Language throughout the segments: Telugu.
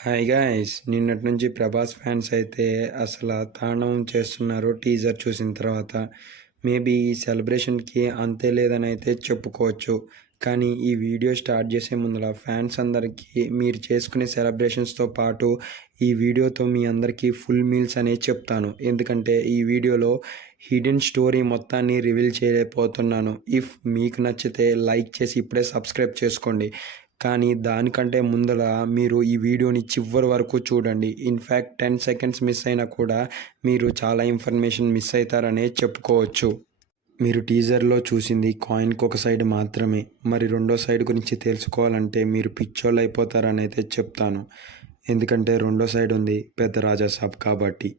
Hi guys! నిన్నటి నుంచి 'ప్రభాస్' ఫ్యాన్స్ అయితే అసల తాండవం చేస్తున్నారు టీజర్ చూసిన తర్వాత. మేబీ ఈ సెలబ్రేషన్‌కి అంతే లేదని అయితే చెప్పుకోవచ్చు. కానీ ఈ వీడియో స్టార్ట్ చేసే ముందల ఫ్యాన్స్ అందరికీ మీరు చేసుకునే సెలబ్రేషన్స్‌తో పాటు ఈ వీడియోతో మీ అందరికీ ఫుల్ మీల్స్ అనేవి చెప్తాను. ఎందుకంటే ఈ వీడియోలో హిడెన్ స్టోరీ మొత్తాన్ని రివీల్ చేయలేకపోతున్నాను. ఇఫ్ మీకు నచ్చితే లైక్ చేసి ఇప్పుడే సబ్స్క్రైబ్ చేసుకోండి. కానీ దానికంటే ముందల మీరు ఈ వీడియోని చివరి వరకు చూడండి. ఇన్‌ఫ్యాక్ట్ 10 సెకండ్స్ మిస్ అయినా కూడా మీరు చాలా ఇన్ఫర్మేషన్ మిస్ అవుతారనే చెప్పుకోవచ్చు. మీరు టీజర్‌లో చూసింది కాయిన్‌కి ఒక సైడ్ మాత్రమే. మరి రెండో సైడ్ గురించి తెలుసుకోవాలంటే మీరు పిచ్చోళ్ళు అయిపోతారని అయితే చెప్తాను. ఎందుకంటే రెండో సైడ్ ఉంది పెద్ద రాజాసాబ్ కాబట్టి.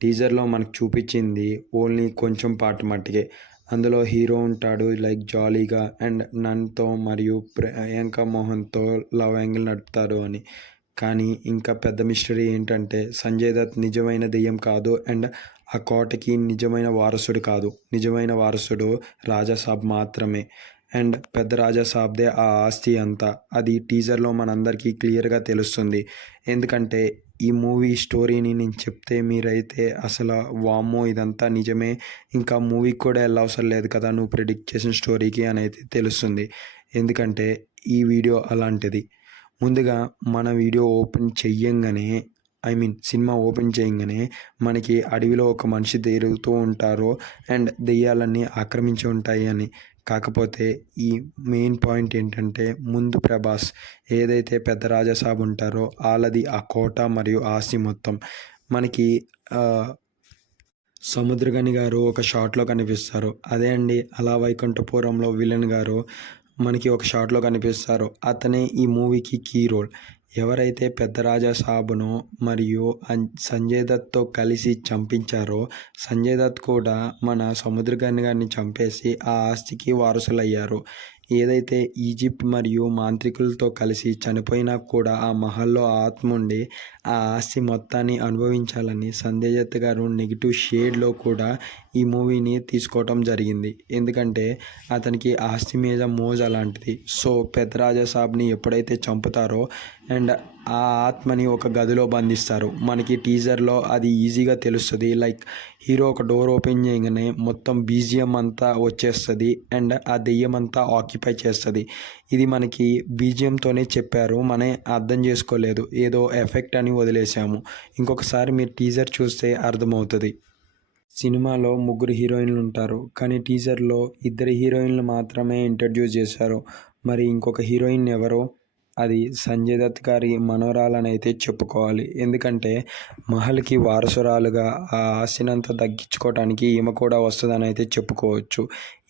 టీజర్‌లో మనకు చూపించింది ఓన్లీ కొంచెం పార్ట్ మట్టుకే. అందులో హీరో ఉంటాడు లైక్ జాలీగా అండ్ నన్‌తో మరియు ప్రియాంక మోహన్‌తో లవ్ యాంగిల్ నడుపుతాడు అని. కానీ ఇంకా పెద్ద మిస్టరీ ఏంటంటే సంజయ్ దత్ నిజమైన దెయ్యం కాదు అండ్ ఆ కోటకి నిజమైన వారసుడు కాదు. నిజమైన వారసుడు రాజాసాబ్ మాత్రమే. అండ్ పెద్ద రాజాసాబ్‌దే ఆ ఆస్తి అంతా. అది టీజర్‌లో మనందరికీ క్లియర్‌గా తెలుస్తుంది. ఎందుకంటే ఈ మూవీ స్టోరీని నేను చెప్తే మీరైతే అసలు వామ్మో! ఇదంతా నిజమే. ఇంకా మూవీకి కూడా వెళ్ళవసరం లేదు కదా నువ్వు ప్రిడిక్ట్ చేసిన స్టోరీకి అని అయితే తెలుస్తుంది. ఎందుకంటే ఈ వీడియో అలాంటిది. ముందుగా మన వీడియో ఓపెన్ చెయ్యంగానే సినిమా ఓపెన్ చేయంగానే మనకి అడవిలో ఒక మనిషి తిరుగుతూ ఉంటారు అండ్ దెయ్యాలన్నీ ఆక్రమించి ఉంటాయి అని. కాకపోతే ఈ మెయిన్ పాయింట్ ఏంటంటే ముందు ప్రభాస్ ఏదైతే పెద్ద రాజాసాబ్ ఉంటారో ఆళ్ళది ఆ కోట మరియు ఆస్తి మొత్తం. మనకి సముద్రగని గారు ఒక షాట్‌లో కనిపిస్తారు. అదే అండి అల వైకుంఠపురంలో విలన్ గారు మనకి ఒక షాట్‌లో కనిపిస్తారు. అతనే ఈ మూవీకి కీ రోల్. ఎవరైతే పెద్ద రాజా సాబ్‌ను మరియు సంజయ్ దత్‌తో కలిసి చంపించారో సంజయ్ దత్ కూడా మన సముద్రగని గారిని చంపేసి ఆ ఆస్తికి వారసులయ్యారు. ఏదైతే ఈజిప్ట్ మరియు మాంత్రికులతో కలిసి చనిపోయినా కూడా ఆ మహల్‌లో ఆత్మ ఉండి ఆ ఆస్తి మొత్తాన్ని అనుభవించాలని సంజయ్ దత్ గారు నెగెటివ్ షేడ్‌లో కూడా ఈ మూవీని తీసుకోవటం జరిగింది. ఎందుకంటే అతనికి ఆస్తి మీద మోజు అలాంటిది. సో పెద్ద రాజా సాబ్‌ని ఎప్పుడైతే చంపుతారో అండ్ ఆ ఆత్మని ఒక గదిలో బంధిస్తారు. మనకి టీజర్‌లో అది ఈజీగా తెలుస్తది. లైక్ హీరో ఒక డోర్ ఓపెన్ చేయగానే మొత్తం బీజీఎం అంతా వచ్చేస్తది అండ్ ఆ దెయ్యం అంతా ఆక్యుపై చేస్తది. ఇది మనకి బీజీఎంతోనే చెప్పారు. మనం అర్థం చేసుకోలేదు. ఏదో ఎఫెక్ట్ అని వదిలేసాము. ఇంకొకసారి మీరు టీజర్ చూస్తే అర్థమవుతది. సినిమాలో ముగ్గురు హీరోయిన్లు ఉంటారు. కానీ టీజర్‌లో ఇద్దరు హీరోయిన్లు మాత్రమే ఇంట్రడ్యూస్ చేశారు. మరి ఇంకొక హీరోయిన్ ఎవరో అది సంజయ్ దత్ గారి మనవరాలని అయితే చెప్పుకోవాలి. ఎందుకంటే మహల్‌కి వారసురాలుగా ఆ ఆస్తినంతా దక్కించుకోవటానికి ఈమె కూడా వస్తదని అయితే చెప్పుకోవచ్చు.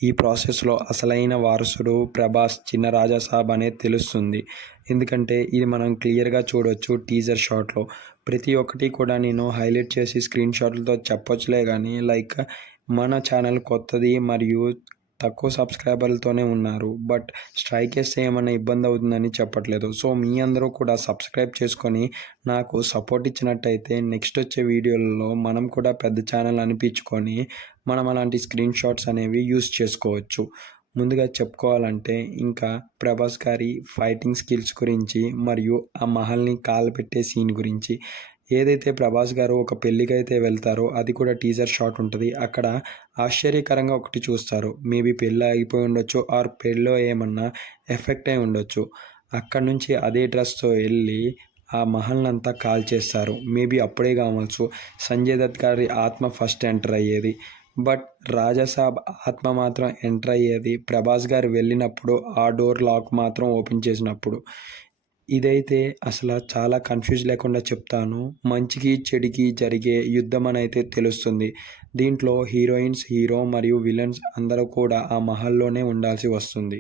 ఈ ప్రాసెస్‌లో అసలైన వారసుడు ప్రభాస్ చిన్న రాజా సాబ్ అనేది తెలుస్తుంది. ఎందుకంటే ఇది మనం క్లియర్‌గా చూడొచ్చు టీజర్ షాట్‌లో. ప్రతి ఒక్కటి కూడా నేను హైలైట్ చేసి స్క్రీన్ షాట్లతో చెప్పొచ్చులే కానీ లైక్ మన ఛానల్ కొత్తది మరియు తక్కువ సబ్స్క్రైబర్లతోనే ఉన్నారు. బట్ స్ట్రైక్ వేస్తే ఏమన్నా ఇబ్బంది అవుతుందని చెప్పట్లేదు. సో మీ అందరూ కూడా సబ్స్క్రైబ్ చేసుకొని నాకు సపోర్ట్ ఇచ్చినట్టయితే నెక్స్ట్ వచ్చే వీడియోలలో మనం కూడా పెద్ద ఛానల్ అనిపించుకొని మనం అలాంటి స్క్రీన్ షాట్స్ అనేవి యూస్ చేసుకోవచ్చు. ముందుగా చెప్పుకోవాలంటే ఇంకా ప్రభాస్ గారి ఫైటింగ్ స్కిల్స్ గురించి మరియు ఆ మహల్ని కాలపెట్టే సీన్ గురించి. ఏదైతే ప్రభాస్ గారు ఒక పెళ్ళికైతే వెళ్తారో అది కూడా టీజర్ షాట్ ఉంటుంది. అక్కడ ఆశ్చర్యకరంగా ఒకటి చూస్తారు. మేబీ పెళ్ళి ఆగిపోయి ఉండొచ్చు ఆర్ పెళ్ళిలో ఏమన్నా ఎఫెక్ట్ అయి ఉండొచ్చు. అక్కడి నుంచి అదే డ్రెస్‌తో వెళ్ళి ఆ మహల్‌నంతా కాల్చేస్తారు. మేబీ అప్పుడే కావచ్చు సంజయ్ దత్ గారి ఆత్మ ఫస్ట్ ఎంటర్ అయ్యేది. బట్ రాజాసాబ్ ఆత్మ మాత్రం ఎంటర్ అయ్యేది ప్రభాస్ గారు వెళ్ళినప్పుడు ఆ డోర్ లాక్ మాత్రం ఓపెన్ చేసినప్పుడు. ఇదైతే అసలు చాలా కన్‌ఫ్యూజ్ లేకుండా చెప్తాను. మంచికి, చెడుకి జరిగే యుద్ధం అని అయితే తెలుస్తుంది. దీంట్లో హీరోయిన్స్, హీరో మరియు విలన్స్ అందరూ కూడా ఆ మహల్‌లోనే ఉండాల్సి వస్తుంది.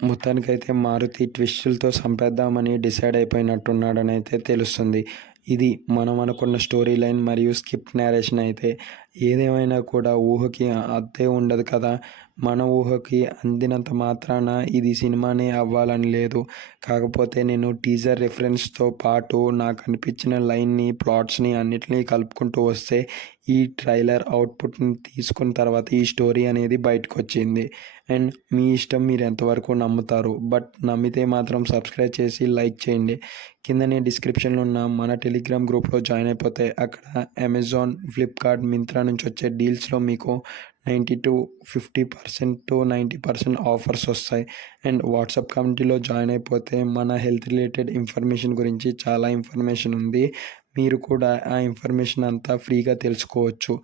మొత్తానికైతే మారుతి ట్విస్టులతో చంపేద్దామని డిసైడ్ అయిపోయినట్టున్నాడని అయితే తెలుస్తుంది. ఇది మనం అనుకున్న స్టోరీ లైన్ మరియు స్కిప్ నేరేషన్ అయితే ఏదేమైనా కూడా ఊహకి అద్దే ఉండదు కదా! మన ఊహకి అందినంత మాత్రాన ఇది సినిమానే అవ్వాలని లేదు. కాకపోతే నేను టీజర్ రిఫరెన్స్‌తో పాటు నాకనిపించిన లైన్‌ని, ప్లాట్స్‌ని అన్నిటిని కలుపుకుంటూ వస్తే ఈ ట్రైలర్ అవుట్‌పుట్‌ని తీసుకున్న తర్వాత ఈ స్టోరీ అనేది బయటకొచ్చింది. అండ్ మీ ఇష్టం, మీరు ఎంతవరకు నమ్ముతారు. బట్ నమ్మితే మాత్రం సబ్స్క్రైబ్ చేసి లైక్ చేయండి. కిందనే డిస్క్రిప్షన్‌లో ఉన్న మన టెలిగ్రామ్ గ్రూప్‌లో జాయిన్ అయిపోతే అక్కడ అమెజాన్, ఫ్లిప్‌కార్ట్, మింత్రా నుంచి వచ్చే డీల్స్‌లో మీకు 50% టు 90% ఆఫర్స్ వస్తాయి. అండ్ వాట్సాప్ కమ్యూనిటీలో జాయిన్ అయిపోతే మన హెల్త్ రిలేటెడ్ ఇన్ఫర్మేషన్ గురించి చాలా ఇన్ఫర్మేషన్ ఉంది. మీరు కూడా ఆ ఇన్ఫర్మేషన్ అంతా ఫ్రీగా తెలుసుకోవచ్చు.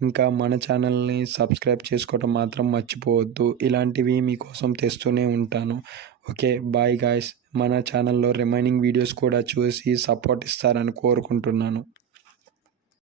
ఇంకా మన ఛానల్ని సబ్స్క్రైబ్ చేసుకోవడం మాత్రం మర్చిపోవద్దు. ఇలాంటివి మీకోసం తెస్తూనే ఉంటాను. ఓకే. Bye guys. మన ఛానల్‌లో రిమైనింగ్ వీడియోస్ కూడా చూసి సపోర్ట్ ఇస్తారని కోరుకుంటున్నాను.